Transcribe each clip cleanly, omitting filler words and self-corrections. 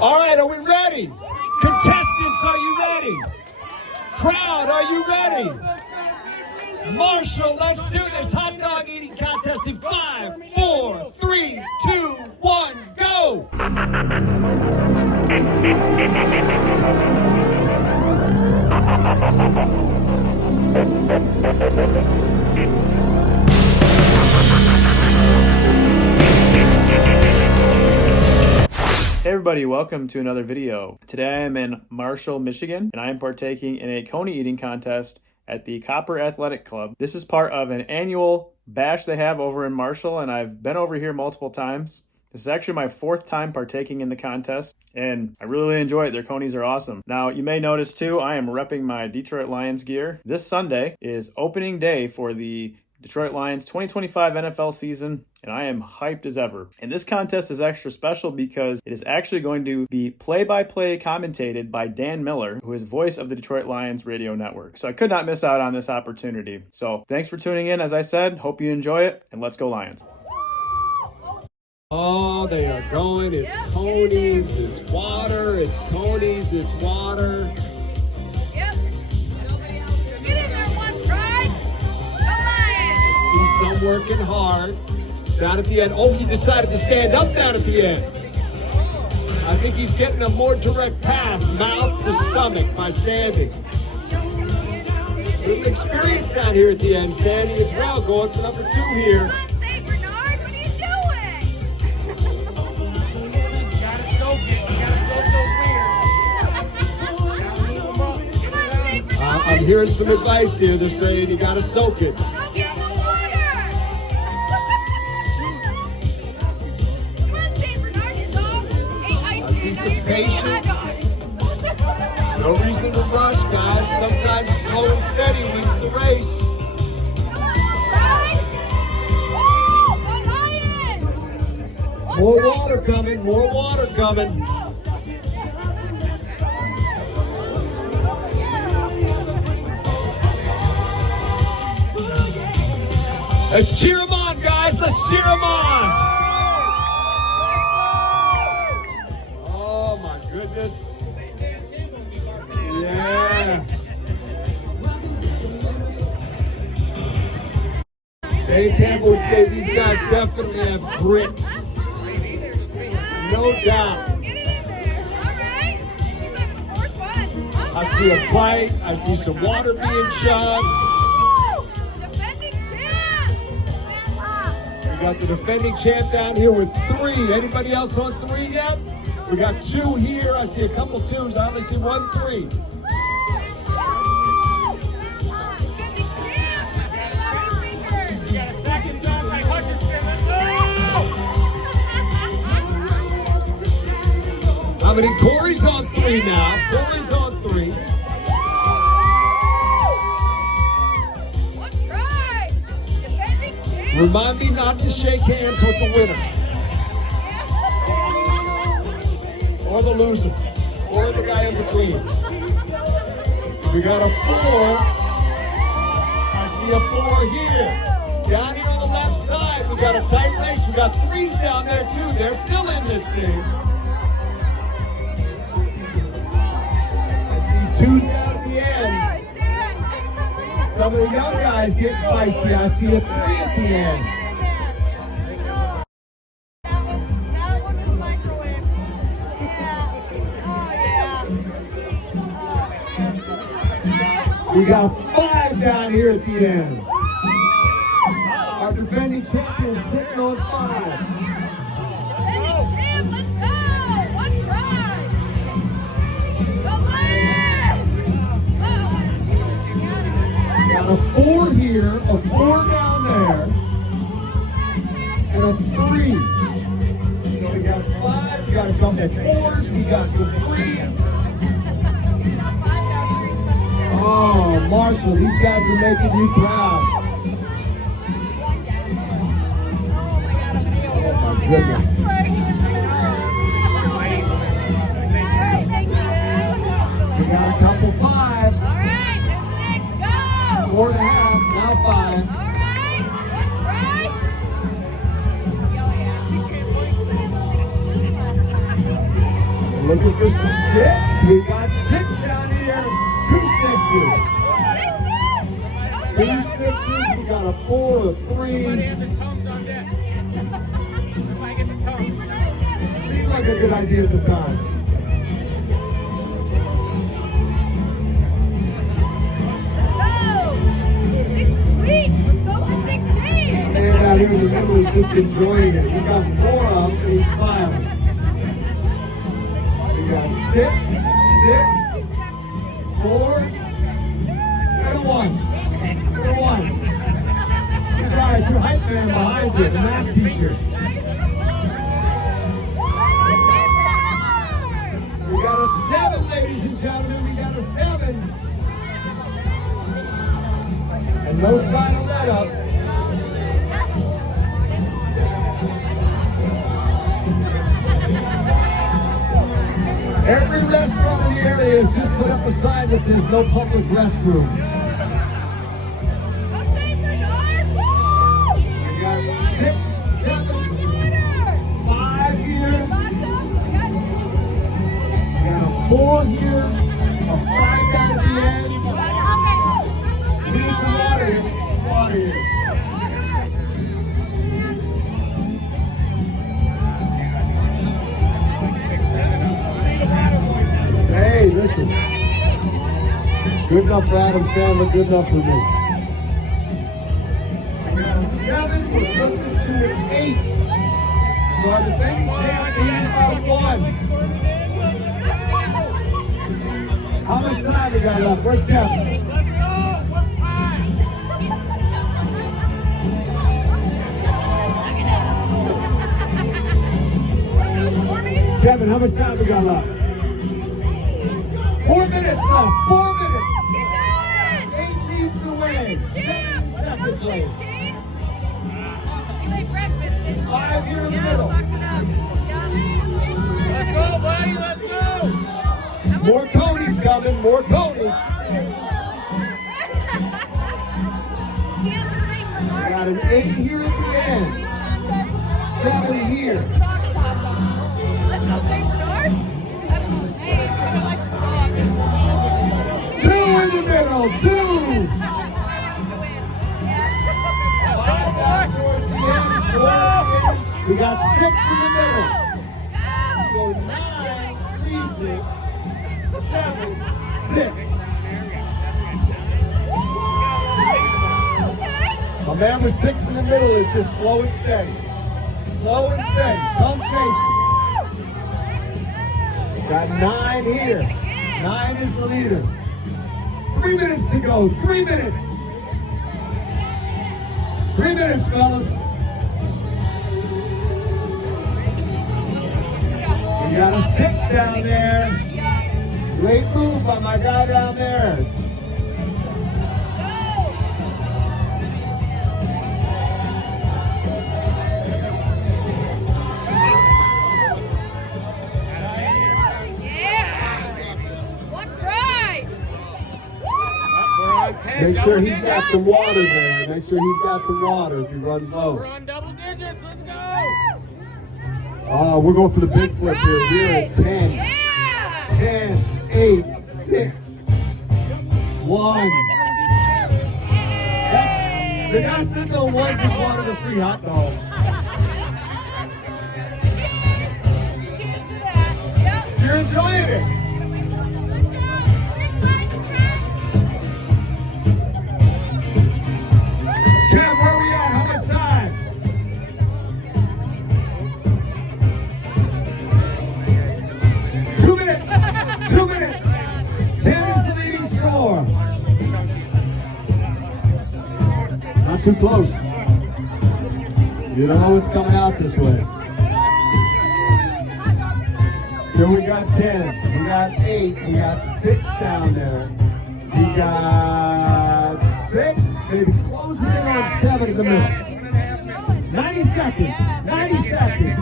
All right, are we ready? Contestants, are you ready? Crowd, are you ready? Marshall, let's do this hot dog eating contest in 5, 4, 3, 2, 1, go! Hey everybody, welcome to another video. Today I am in Marshall, Michigan, and I am partaking in a Coney eating contest at the Copper Athletic Club. This is part of an annual bash they have over in Marshall, and I've been over here multiple times. This is actually my fourth time partaking in the contest, and I really enjoy it. Their Coneys are awesome. Now, you may notice too, I am repping my Detroit Lions gear. This Sunday is opening day for the Detroit Lions 2025 NFL season, and I am hyped as ever. And this contest is extra special because it is actually going to be play-by-play commentated by Dan Miller, who is voice of the Detroit Lions radio network. So I could not miss out on this opportunity. So thanks for tuning in, as I said. Hope you enjoy it, and let's go Lions. Oh, they are going. It's Coney's, it's water, it's Coney's, it's water. See some working hard. Down at the end. Oh, he decided to stand up down at the end. I think he's getting a more direct path, mouth to stomach, by standing. Little experience down here at the end, standing as well, going for number 2 here. I'm hearing some advice here. They're saying you gotta soak it. I see some patience. No reason to rush, guys. Sometimes slow and steady wins the race. More water coming, more water coming. Let's cheer them on, guys. Let's cheer them on. Oh, my goodness. Yeah. Dave Campbell would say these guys definitely have grit. No doubt. I see a bite. I see some water being shoved. We got the defending champ down here with 3. Anybody else on 3 yet? We got 2 here. I see a couple 2s. I only see 1 3. I mean, Corey's on 3 now. Corey's on 3. Remind me not to shake hands with the winner. Or the loser. Or the guy in between. We got a 4. I see a 4 here. Down here on the left side, we got a tight race. We got 3s down there too. They're still in this thing. I see 2s down at the end. Some of the young guys get feisty. I see a 3 at the end. That one was microwave. Yeah. We got 5 down here at the end. Our defending champion sitting on 5. Defending champ, let's go! One prize! Go Lions! Got a 4 here, a 4 down there, and a 3. So we got 5, we got a couple of 4s, we got some 3s. Oh, Marshall, these guys are making you proud. Oh my goodness. We got a couple 5s. All right, there's 6, go! 4 and a half, now 5. All right, right? Oh, yeah. Looking for 6. We got 6 down here. 2 6s. 2 6s. We got a 4, a 3. Seemed like a good idea at the time. Man out here in the middle is just enjoying it. We got 4 up and he's smiling. We got 6, 4s, and a 1. And a 1. See guys, your hype man behind you, the math teacher. We got a 7, ladies and gentlemen. We got a 7. And no sign of let up. Every restaurant in the area has just put up a sign that says no public restrooms. We got 6, 7, 5 here. We got a 4 here. A 5 down at the end. We need some water here. Some water here. Hey, listen. Good enough for Adam Sandler, good enough for me. We got a 7, we're looking to an 8. So our defending champions are 1. How much time we got left? Where's Kevin? Kevin, how much time we got left? 4 minutes left. 4 minutes. 8 leads the way. 7 second place. 5 here in the middle. Let's go, buddy. Let's go. More Coney's coming. More Coney's. We got an 8 here at the end. 7 here. Let's go, St. Bernard. Hey, I like the dog. 2 in the middle. 2. 5 down towards the end. 4 in. We got 6 in the middle. So 9 leads it. 7, 6. My man with 6 in the middle is just slow and steady. Slow and steady. Come chasing. Got 9 here. 9 is the leader. 3 minutes to go. 3 minutes. 3 minutes, fellas. We got a 6 down there. Great move by my guy down there. Make sure he's got some water there. Make sure he's got some water if he runs low. We're on double digits. Let's go. We're going for the big flip here. We're at 10. Yeah. 10, 8, 6, 1. That's, the guy sitting on 1 just wanted a free hot dog. Cheers to that. Yep. You're enjoying it. Cam, where are we at? How much time? 2 minutes. 2 minutes. 10 is the leading score. Not too close. You know it's coming out this way. Still we got 10. We got 8. We got 6 down there. We got 6. Maybe closing in on 7 in the middle. 90 seconds. 90 seconds.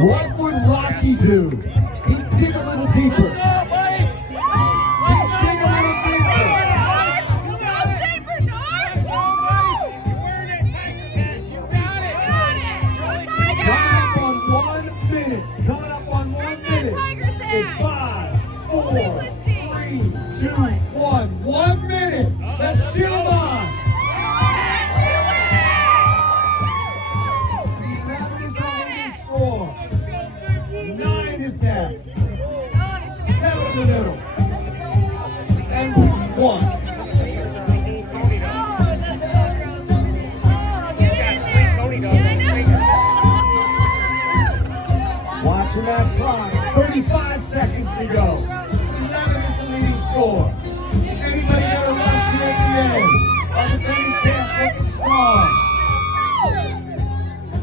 What would Rocky do? He'd dig a little deeper. He'd dig a little deeper. seconds to go. 11 is the leading score. Anybody got a rush here at the end? Our defending champ looking strong.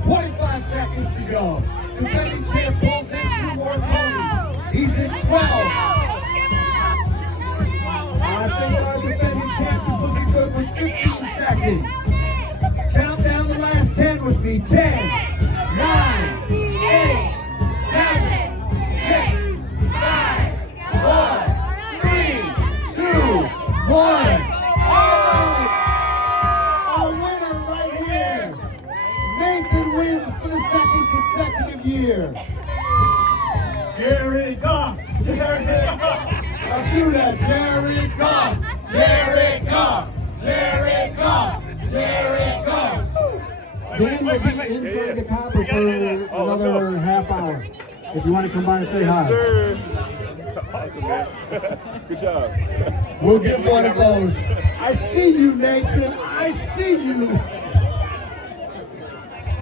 25 seconds to go. Defending champ pulls in 2 more ponies. He's in 12. I think our defending champ is looking good with 15 seconds. Count down the last 10 with me. 10, 9, 8, 7, 6, 5, 4, 3, 2, 1. Our winner right here. Nathan wins for the 2nd consecutive year. Jared Goff! Jared Goff! Let's do that. Jared Goff. Jared Goff. Jared Goff. Jared Goff. Dan will be inside the copper for another half hour. If you want to come by and say hi. Awesome, man. Good job. We'll get one of those. I see you, Nathan. I see you.